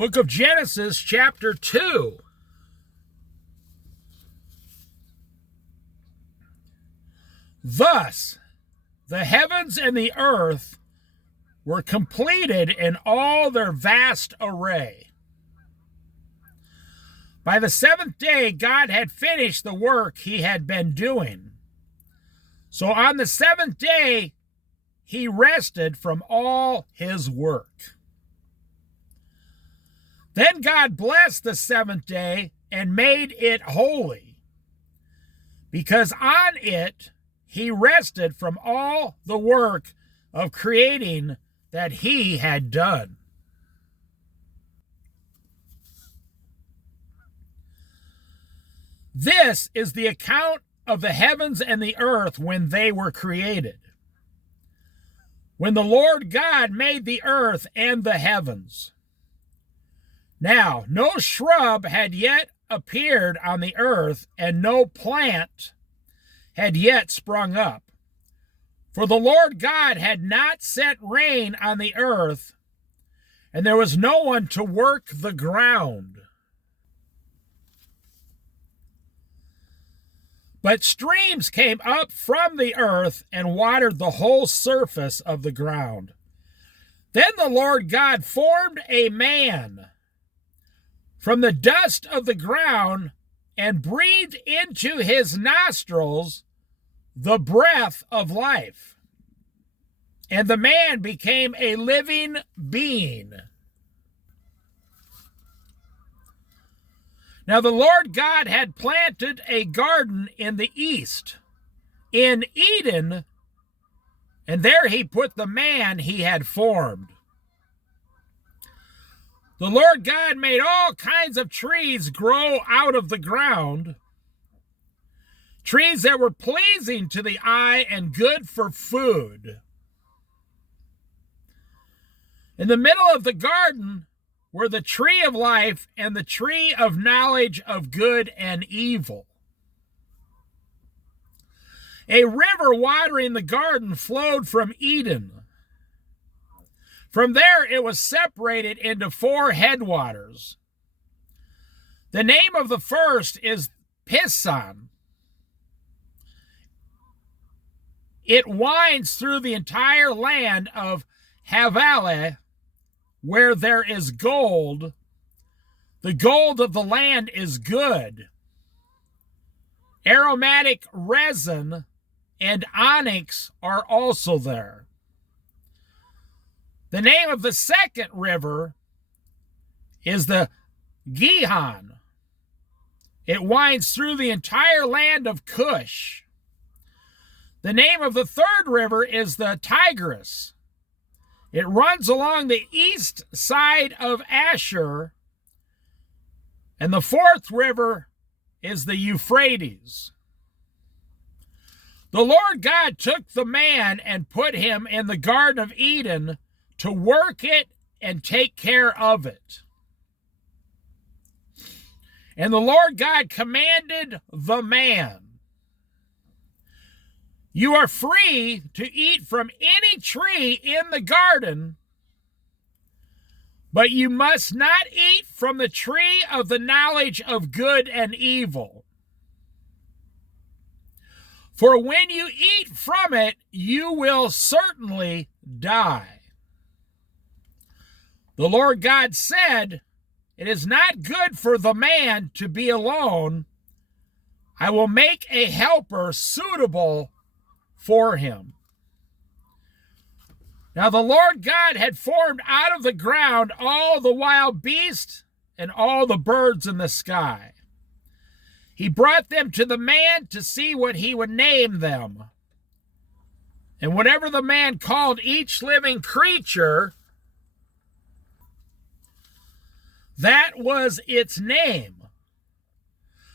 Book of Genesis, chapter 2. Thus, the heavens and the earth were completed in all their vast array. By the seventh day, God had finished the work he had been doing. So on the seventh day, he rested from all his work. Then God blessed the seventh day and made it holy, because on it he rested from all the work of creating that he had done. This is the account of the heavens and the earth when they were created, when the Lord God made the earth and the heavens. Now, no shrub had yet appeared on the earth, and no plant had yet sprung up. For the Lord God had not sent rain on the earth, and there was no one to work the ground. But streams came up from the earth and watered the whole surface of the ground. Then the Lord God formed a man from the dust of the ground and breathed into his nostrils the breath of life. And the man became a living being. Now the Lord God had planted a garden in the east, in Eden, and there he put the man he had formed. The Lord God made all kinds of trees grow out of the ground, trees that were pleasing to the eye and good for food. In the middle of the garden were the tree of life and the tree of knowledge of good and evil. A river watering the garden flowed from Eden. From there it was separated into 4 headwaters. The name of the first is Pison. It winds through the entire land of Havilah, where there is gold. The gold of the land is good. Aromatic resin and onyx are also there. The name of the second river is the Gihon. It winds through the entire land of Cush. The name of the third river is the Tigris. It runs along the east side of Ashur. And the fourth river is the Euphrates. The Lord God took the man and put him in the Garden of Eden to work it and take care of it. And the Lord God commanded the man, "You are free to eat from any tree in the garden, but you must not eat from the tree of the knowledge of good and evil. For when you eat from it, you will certainly die." The Lord God said, "It is not good for the man to be alone. I will make a helper suitable for him." Now the Lord God had formed out of the ground all the wild beasts and all the birds in the sky. He brought them to the man to see what he would name them. And whatever the man called each living creature, that was its name.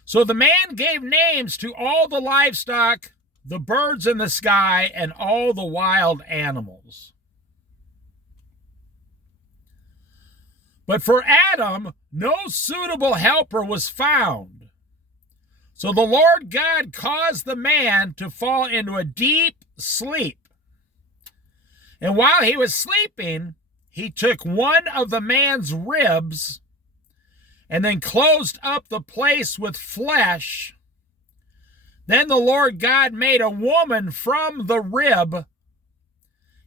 So the man gave names to all the livestock, the birds in the sky, and all the wild animals. But for Adam, no suitable helper was found. So the Lord God caused the man to fall into a deep sleep. And while he was sleeping, he took one of the man's ribs and then closed up the place with flesh. Then the Lord God made a woman from the rib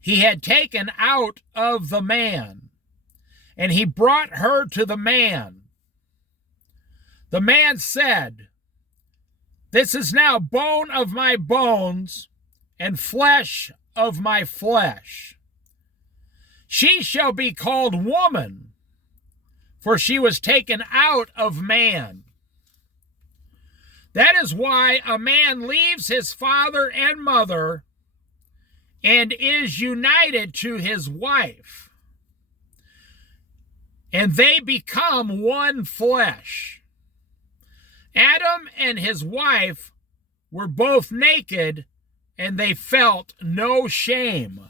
he had taken out of the man, and he brought her to the man. The man said, "This is now bone of my bones and flesh of my flesh. She shall be called woman, for she was taken out of man. That is why a man leaves his father and mother and is united to his wife, and they become one flesh. Adam and his wife were both naked, and they felt no shame."